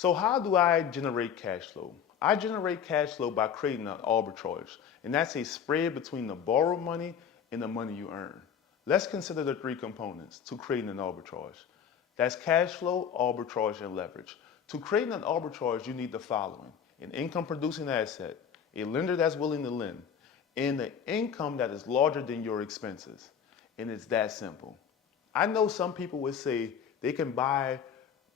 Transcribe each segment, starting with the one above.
So how do I generate cash flow? I generate cash flow by creating an arbitrage, and that's a spread between the borrowed money and the money you earn. Let's consider the three components to creating an arbitrage. That's cash flow, arbitrage, and leverage. To create an arbitrage, you need the following: an income producing asset, a lender that's willing to lend, and an income that is larger than your expenses. And it's that simple. I know some people would say they can buy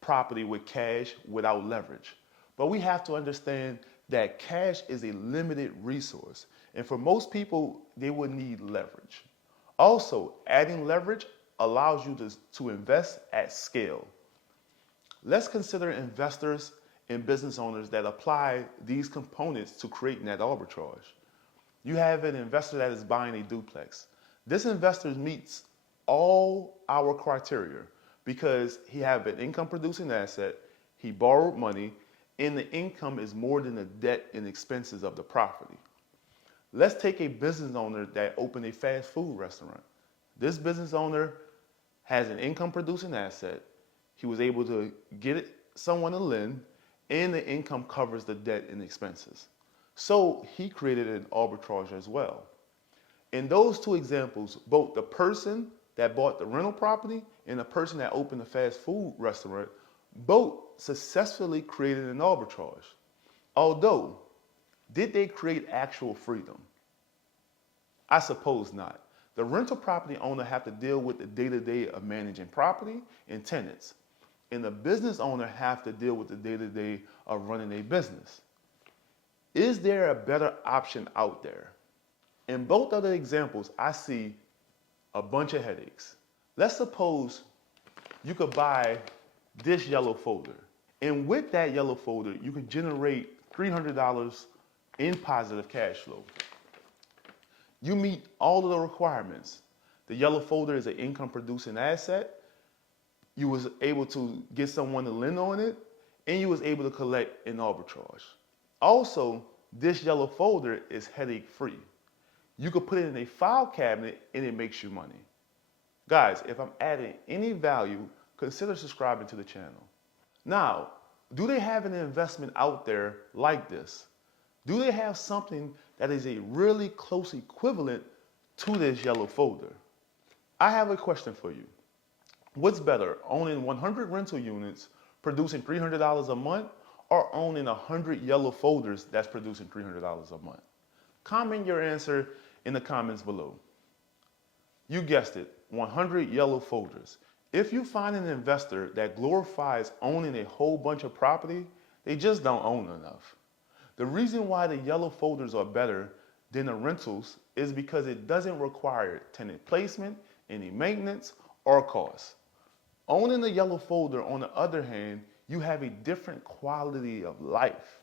property with cash without leverage, but we have to understand that cash is a limited resource. And for most people, they would need leverage. Also, adding leverage allows you to invest at scale. Let's consider investors and business owners that apply these components to creating that arbitrage. You have an investor that is buying a duplex. This investor meets all our criteria because he have an income producing asset, he borrowed money, and the income is more than the debt and expenses of the property. Let's take a business owner that opened a fast food restaurant. This business owner has an income producing asset. He was able to get someone to lend, and the income covers the debt and expenses. So he created an arbitrage as well. In those two examples, both the person that bought the rental property and the person that opened the fast food restaurant both successfully created an arbitrage. Although, did they create actual freedom? I suppose not. The rental property owner have to deal with the day-to-day of managing property and tenants, and the business owner have to deal with the day-to-day of running a business. Is there a better option out there? In both of the examples, I see a bunch of headaches. Let's suppose you could buy this yellow folder, and with that yellow folder, you could generate $300 in positive cash flow. You meet all of the requirements. The yellow folder is an income producing asset. You was able to get someone to lend on it, and you was able to collect an arbitrage. Also, this yellow folder is headache free. You could put it in a file cabinet and it makes you money. Guys, if I'm adding any value, consider subscribing to the channel. Now, do they have an investment out there like this? Do they have something that is a really close equivalent to this yellow folder? I have a question for you. What's better, owning 100 rental units producing $300 a month, or owning 100 yellow folders that's producing $300 a month? Comment your answer in the comments below. You guessed it, 100 yellow folders. If you find an investor that glorifies owning a whole bunch of property, they just don't own enough. The reason why the yellow folders are better than the rentals is because it doesn't require tenant placement, any maintenance, or costs. Owning the yellow folder, on the other hand, you have a different quality of life.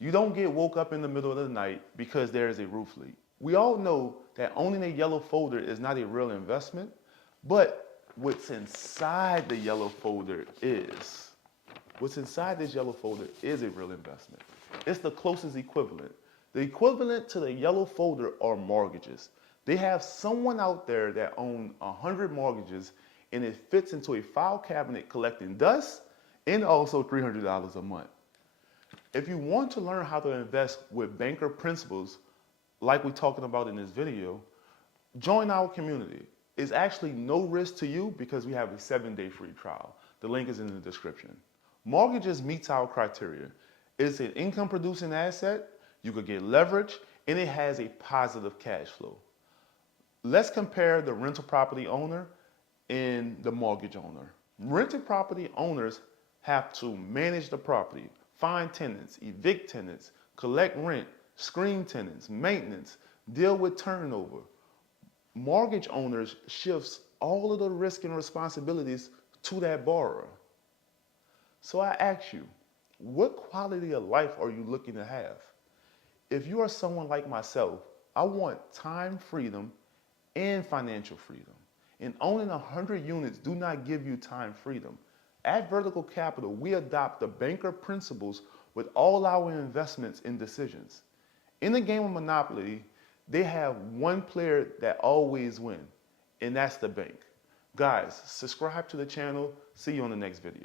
You don't get woke up in the middle of the night because there is a roof leak. We all know that owning a yellow folder is not a real investment, but what's inside the yellow folder is. What's inside this yellow folder is a real investment. It's the closest equivalent. The equivalent to the yellow folder are mortgages. They have someone out there that owns 100 mortgages, and it fits into a file cabinet collecting dust and also $300 a month. If you want to learn how to invest with banker principles, like we're talking about in this video, join our community. It's actually no risk to you because we have a 7-day free trial. The link is in the description. Mortgages meets our criteria. It's an income producing asset, you could get leverage, and it has a positive cash flow. Let's compare the rental property owner and the mortgage owner. Rental property owners have to manage the property, find tenants, evict tenants, collect rent, screen tenants, maintenance, deal with turnover. Mortgage owners shifts all of the risk and responsibilities to that borrower. So I ask you, what quality of life are you looking to have? If you are someone like myself, I want time freedom and financial freedom. And owning 100 units do not give you time freedom. At Vertical Capital, we adopt the banker principles with all our investments and decisions. In the game of Monopoly, they have one player that always wins, and that's the bank. Guys, subscribe to the channel. See you on the next video.